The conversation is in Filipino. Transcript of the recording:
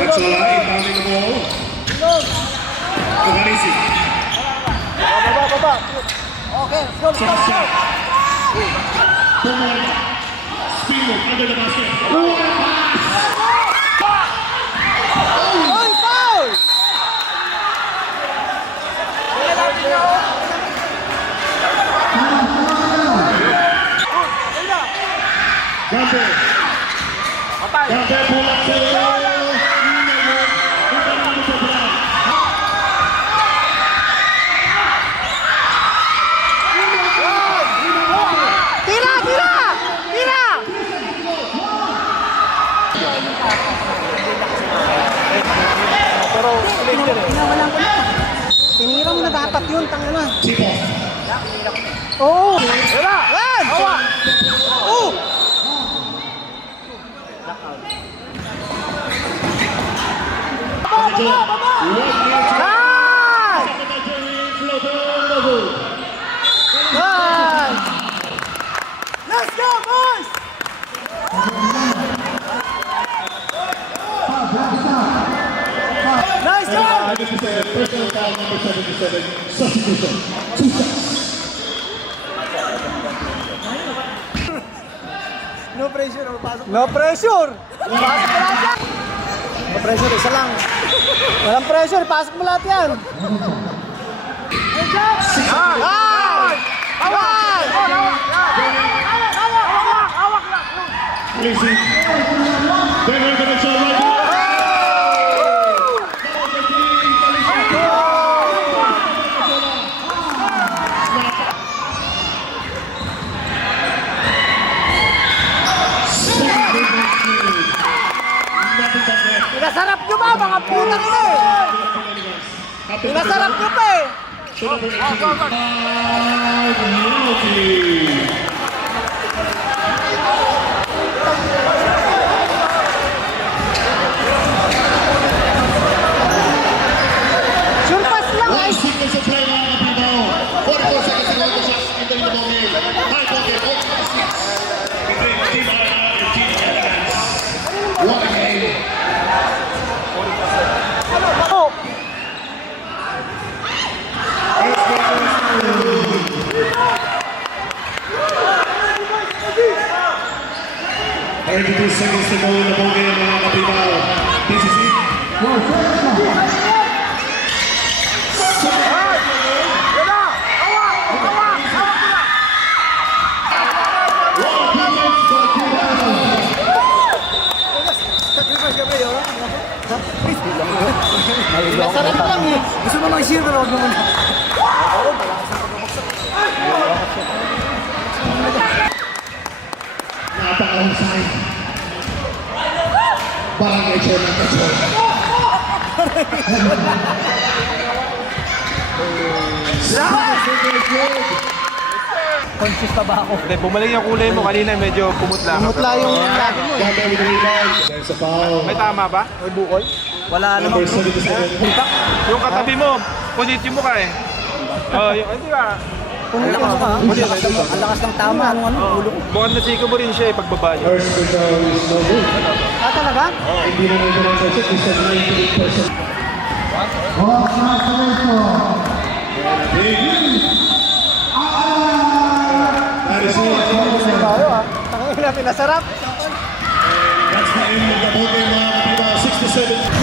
Metzola inbounding the ball. Organisi. Baba. Okay, let's go. Pomona. Speedway under the basket. Oy, foul! Gambe. Gambe pulang ke Tira! Pero pinawalan ko na. Tinira mo na dapat yun, tanga na. Tipo. Oo! Wala! Yan! Oo! Nice! Nice! Let's go, boys! Nice job! Personal foul number 77. Substitution. 2 shots. No pressure, pasok. No pressure! Pasok mo lahat yan! No pressure, isa lang. Walang pressure, pasok mo lahat yan. Listen. Denver Connection right here. Pinasarap nyo ba, mga putang ina eh? Pinasarap nyo pa eh! Sure pass lang eh! 1 seconds of play mga kapibaw. 44 seconds to go to shots. Ito yung ball game. High pocket. 46. Between Team Arana and Team Elements. What a game. Oh! Thirty-two seconds to go in the ball game mga kapibaw. PCC. Pinasarap lang eh! Gusto mo mag-share pero huwag naman. Napakahusay. Barangay Chairman Kachor. Conscious pa ba ako? Hindi, bumalik yung kulay mo kanina, medyo pumutla ka. Pumutla yung lagi mo eh. Gambe with the rebound. There's a foul. May tama ba? May bukol? Wala Number namang 77. Yung katabi mo, punit yung mukha eh. Oh, yung, hindi ba? Pumunta ka ka. Ang lakas ng tama. Anong ulo ko. Mukhang nasiko mo rin siya eh, pagbaba niya. First result is no good. Ah, talaga? Hindi na nito ng person. This is 98%. That is it. Tayo ah. Tangin na pinasarap. That's the end of the ball game mga kapibaw. 67.